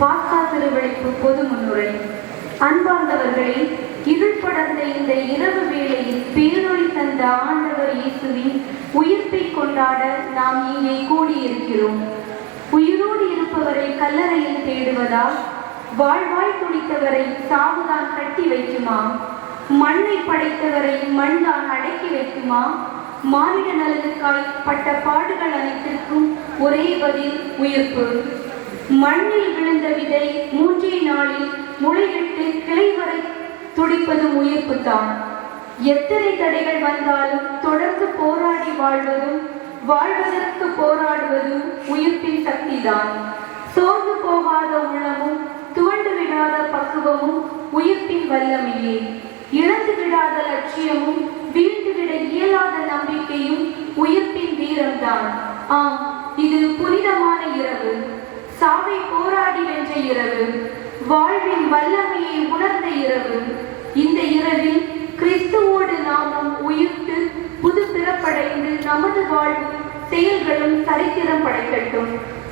பாஸ்கா திருவிழிப்பு பொது முன்னுரை. அன்பார்ந்தவர்களே இருள் படர்ந்த இந்த இரவு வேளையில் பேரொழி தந்த ஆண்டவர் இயேசுவின் உயிர்ப்பை கொண்டாட நாம் இங்கே கூடியிருக்கிறோம். உயிரோடு இருப்பவரை கல்லறையில் தேடுவதால் வாழ்வாய் துடித்தவரை சாவுதான் கட்டி வைக்குமா மண்ணை படைத்தவரை மண்தான் அடக்கி வைக்குமா மானிட நலனுக்காய் பட்ட பாடுகள் அனைத்திற்கும் ஒரே பதில் உயிர்ப்பு மண்ணில் விழுந்த விதை மூன்றே நாளில் முளைவிட்டு கிளை வரை துடிப்பதும் உயிர்ப்புத்தான் எத்தனை தடைகள் வந்தாலும் தொடர்ந்து போராடி வாழ்வதும் வாழ்வதற்கு போராடுவதும் உயிர்ப்பின் சக்திதான் சோர்ந்து போகாத உள்ளமும் துவண்டு விடாத பக்குவமும் உயிர்ப்பின் வல்லமையே. இழந்து விடாத லட்சியமும் வீண் விட இயலாத நம்பிக்கையும் உயிர்ப்பின் வீரம்தான். ஆம் இது புனிதமான இரவு. சாவை போராடி வென்ற இரவு. வாழ்வின் வல்லமையை உணர்ந்த இரவு. இந்த இரவில் கிறிஸ்துவோடு நாமும் உயிர்த்து புது பிறப்படைந்து நமது வாழ்வு செயல்களும் சரித்திரம் படைக்கட்டும்.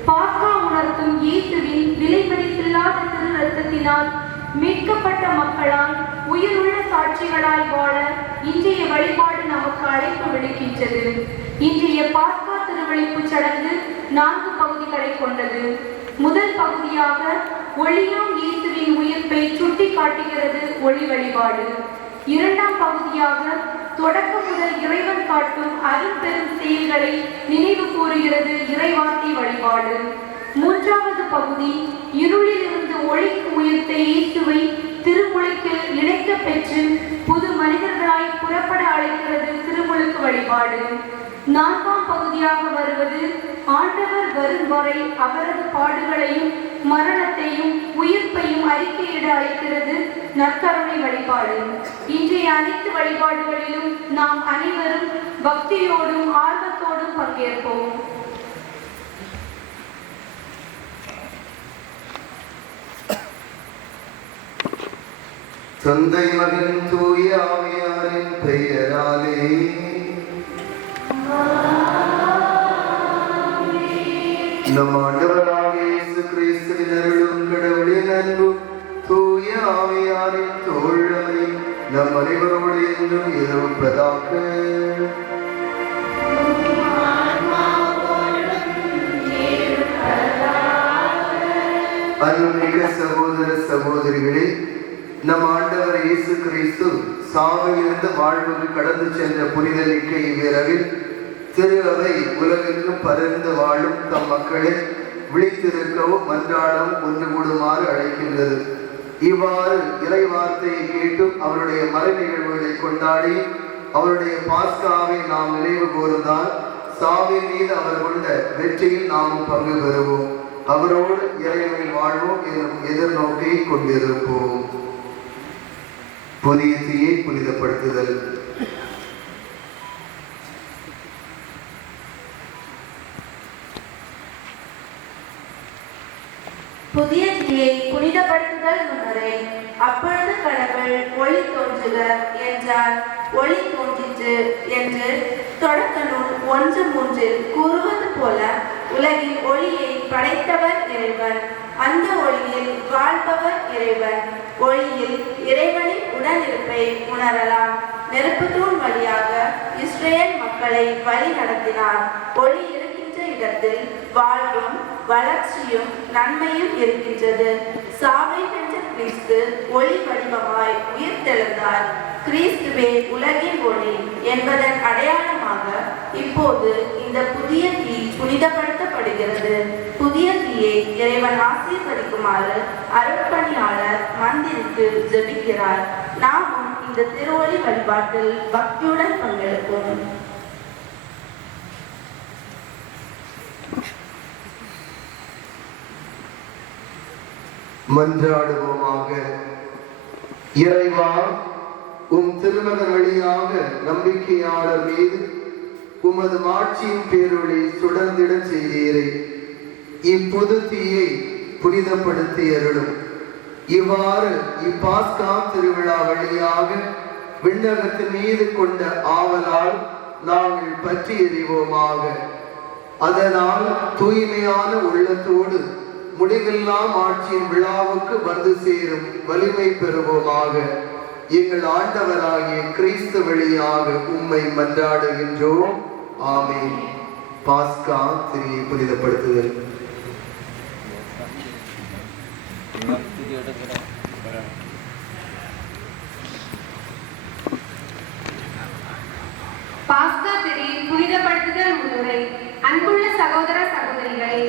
பாக்கா உணர்த்தும் இயேசுவின் விலைமதிப்பில்லாத திரு ரத்தத்தினால் மீட்கப்பட்ட மக்களால் உயிருள்ள சாட்சிகளாய் வாழ இன்றைய வழிபாடு நமக்கு அழைப்பு விடுக்கின்றது. இன்றைய பாஸ்கா திருவழிப்பு சடங்கு நான்கு பகுதிகளை கொண்டது. முதல் பகுதியாக ஒளியாம் இயேசுவின் உயிர்ப்பை சுட்டி காட்டுகிறது ஒளி வழிபாடு. இரண்டாம் பகுதியாக தொடக்க முதல் இறைவன் காட்டும் அரும்பெரும் செயல்களை நினைவு கூறுகிறது இறைவார்த்தை வழிபாடு. மூன்றாவது பகுதி இருளிலிருந்து ஒளிக்கு உயிர்த்த இயேசுவை திருமுழுக்கு இணைக்க பெற்று புது மனிதர்களாய் புறப்பட அழைக்கிறது திருமுழுக்கு வழிபாடு. நான்காம் பகுதியாக வருவது ஆண்டவர் வரும் வரை அவரது பாடுகளையும் மரணத்தையும் உயிர்ப்பையும் அறிக்கையிட அழைக்கிறது நற்கருணை வழிபாடு. இன்றைய அனைத்து வழிபாடுகளிலும் நாம் அனைவரும் பக்தியோடும் ஆர்வத்தோடும் பங்கேற்போம். தந்தை மகன் தூய ஆவியாரின் பெயராலே. நம் ஆண்டவராகிய இயேசு கிறிஸ்துவின் அருளும் கடவுளின் அன்பும் தூய ஆவியாரின் தோழமை நம் அனைவரோடு என்றும் இருப்பதாக அன்புமிக்க சகோதர சகோதரிகளே நம் ஆண்டவர் இயேசு கிறிஸ்து சாவிலிருந்து வாழ்வுக்கு கடந்து சென்ற புனித நிக்கை இவ்விரவில் திரு அவை உலகெங்கும் பரந்து வாழும் தம் மக்களை விழித்திருக்கவும் மன்றாடவும் ஒன்று கூடுமாறு அழைக்கின்றது. இவ்வாறு இறை வார்த்தையை கேட்டும் அவருடைய மறை நிகழ்வுகளை கொண்டாடி அவருடைய பாஸ்காவை நாம் நினைவு கூர்ந்தால் சாவின் மீது அவர் கொண்ட வெற்றியில் நாமும் பங்கு பெறுவோம். அவரோடு இறைவனில் வாழ்வோம் எனும் எதிர்நோக்கை கொண்டிருப்போம். புதிய புனிதப்படுத்துதல்? புதிய தீயை புனிதப்படுத்துதல் முன்னரே அப்பொழுது கடவுள் ஒளி தோன்றுக என்றார். ஒளி தோன்றிற்று என்று தொடக்க நூல் ஒன்று மூன்றில் கூறுவது போல உலகின் ஒளியை படைத்தவர் இறைவன். அந்த ஒளியில் வாழ்பவர் இறைவன். ஒளியில் இறைவனின் உடனிருப்பை உணரலாம். நெருப்பு தூண் வழியாக இஸ்ரேல் மக்களை வழி நடத்தினார். ஒளி இருக்கின்ற இடத்தில் வாழ்வும் வளர்ச்சியும் நன்மையும் இருக்கின்றது. சாவை பெற்ற கிறிஸ்து ஒளி வடிவமாய் உயிர்த்தெழுந்தார் கிறிஸ்துவே உலகின் ஒளி என்பதன் அடையாளமாக இப்போது இந்த புதிய தீ புனிதப்படுத்தப்படுகிறது. புதிய தீயை இறைவன் ஆசீர்வதிக்குமாறு அருட்பணியாளர் மந்திரித்து ஜபிக்கிறார். நாமும் இந்த திருவொளி வழிபாட்டில் பக்தியுடன் பங்கெடுப்போம். மன்றாடுவோமாக இறைவா உம் திருமகன் வழியாக நம்பிக்கையாளர் மீது உமது மாட்சியின் பேரொளி சுடர்ந்திட செய்தீரே. இப்புது தீயை புனிதப்படுத்தி அருளும். இவ்வாறு இப்பாஸ்கா திருவிழா வழியாக விண்ணகத்தின் மீது கொண்ட ஆவலால் நாங்கள் பற்றி எறிவோமாக. அதனால் தூய்மையான உள்ளத்தோடு முடிவெல்லாம் ஆட்சியின் விழாவுக்கு வந்து சேரும் வலிமை பெறுவோமாக. எங்கள் ஆண்டவராகிய கிறிஸ்து வழியாக உம்மை மன்றாடுகின்றோம். ஆமென். பாஸ்கா திரியை புனிதப்படுத்துதல். பாஸ்கா திரி புனிதப்படுத்துதல் முன்னுரை அன்புள்ள சகோதர சகோதரிகளே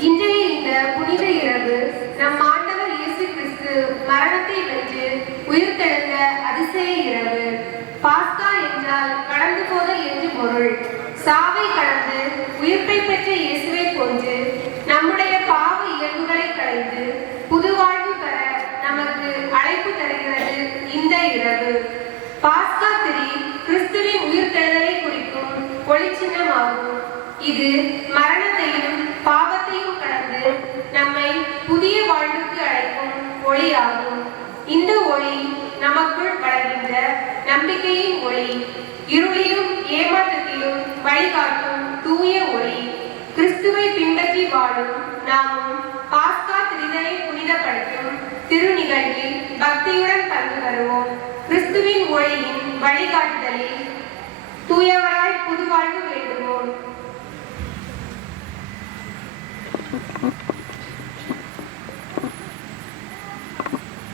இன்றைய இந்த புனித இரவு நம் ஆண்டவர் இயேசு கிறிஸ்து மரணத்தை வென்று உயிர்த்தெழுந்த அதிசய இரவு. பாஸ்கா என்றால் கடந்து போதல் என்று பொருள். சாவை கடந்து உயிர்ப்பை பெற்ற இயேசுவை போன்று நம்முடைய பாவ இயல்புகளை களைந்து புது வாழ்வு பெற நமக்கு அழைப்பு தருகிறது இந்த இரவு பாஸ்கா திரி கிறிஸ்துவின் உயிர்த்தெழுதலை குறிக்கும் ஒளிச்சின்னமாகும் இது மரணத்தையும் பாவத்தையும் கடந்து நம்மை புதிய வாழ்வுக்கு அழைக்கும் ஒளியாகும். இந்த ஒளி நமக்குள் வளர்கின்ற நம்பிக்கையின் ஒளி. இருளிலும் ஏமாற்றத்திலும் வழிகாட்டும் தூய ஒளி. கிறிஸ்துவை பின்பற்றி வாழும் நாமும் பாஸ்கா திரிதலை புனிதப்படுத்தும் திருநிகழ்வில் பக்தியுடன் கிறிஸ்துவின் ஒளியின் வழிகாட்டுதலில் தூயவராய் புதுவாழ்வு வாழ்வு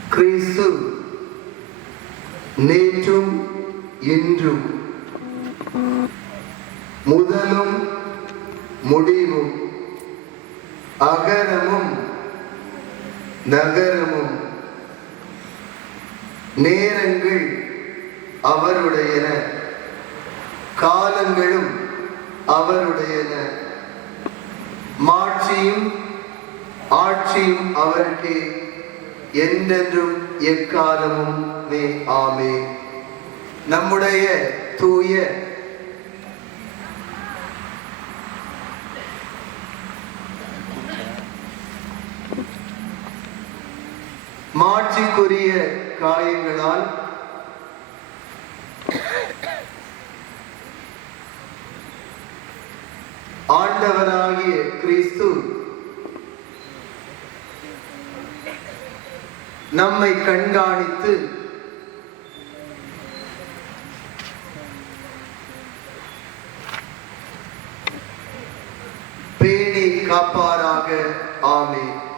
கிறிஸ்து நேற்றும் என்றும் முதலும் முடிவும் அகரமும் நகரமும் நேரங்கள் அவருடையன. காலங்களும் அவருடையன. மாட்சியும் ஆட்சியும் அவருக்கு என்றென்றும் எக்காலமும் நீ ஆமே. நம்முடைய தூய மாட்சிக்குரிய காயங்களால் ஆண்டவராகிய கிறிஸ்து நம்மை கண்காணித்து. பேணி காப்பாராக. ஆமே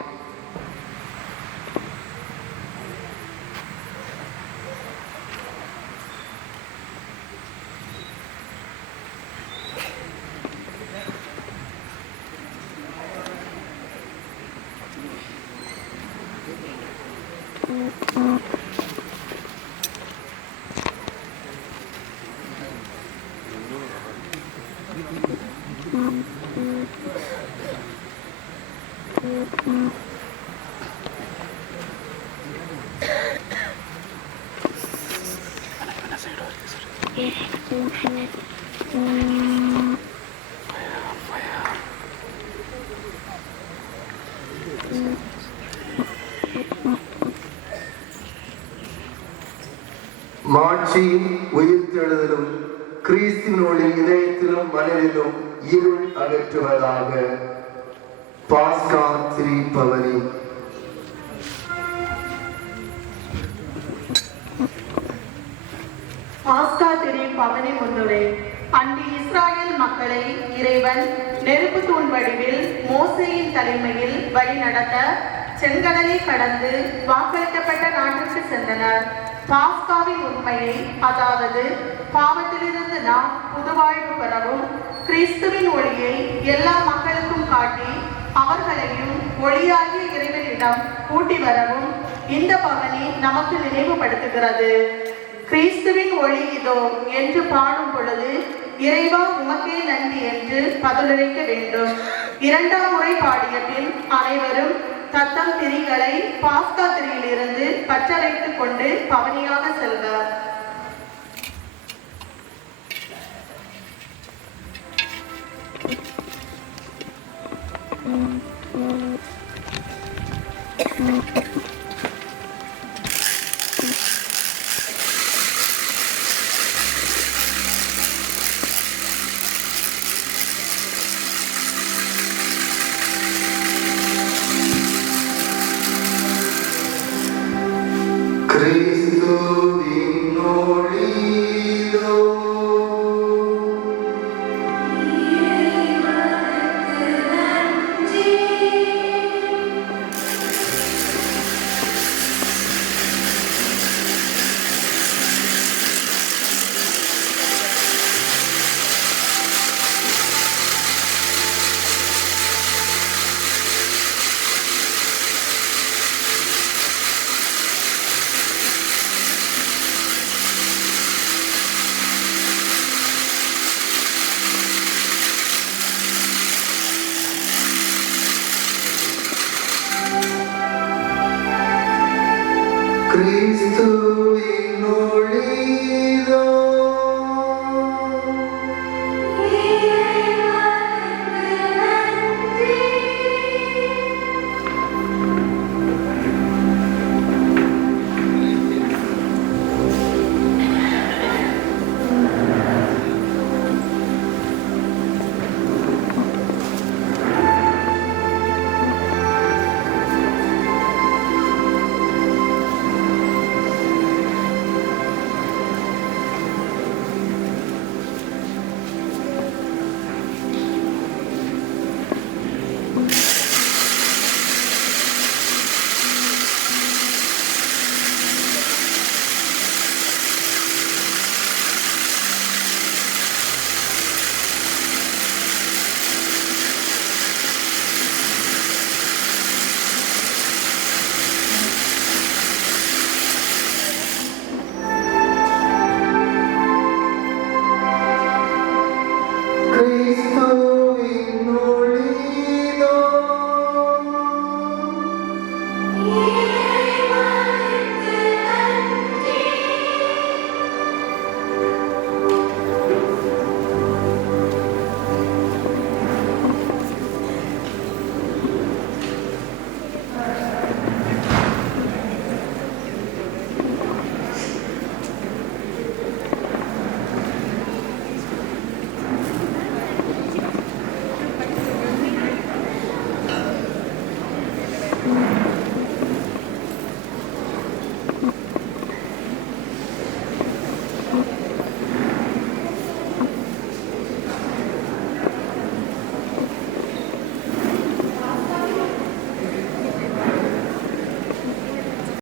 மாட்சியும் உயிர்த்தெழுதலும் கிறிஸ்துவின் இதயத்திலும் மனதிலும் இருள் அகற்றுவதாக பாஸ்கா திரி பவனி பவனி அன்று இஸ்ராயல் மக்களை இறைவன் நெருப்பு தூண் வடிவில் மோசையின் தலைமையில் வழி நடத்த செங்கடலை கடந்து வாக்களிக்கப்பட்ட நாட்டிற்கு சென்றனர். பாஸ்காவின் உண்மையை அதாவது பாவத்திலிருந்து நாம் புதுவாழ்வு பெறவும் கிறிஸ்துவின் ஒளியை எல்லா மக்களுக்கும் காட்டி அவர்களையும் ஒளியாகிய இறைவனிடம் கூட்டி வரவும் இந்த பவனி நமக்கு நினைவுபடுத்துகிறது. கிறிஸ்துவின் ஒளி இதோ என்று பாடும் பொழுது இறைவா உமக்கே நன்றி என்று பதிலளிக்க வேண்டும். இரண்டாம் முறை பாடிய பின் அனைவரும் தத்தம் திரிகளை பாஸ்கா திரியிலிருந்து பற்ற வைத்துக் கொண்டு பவனியாக Cristo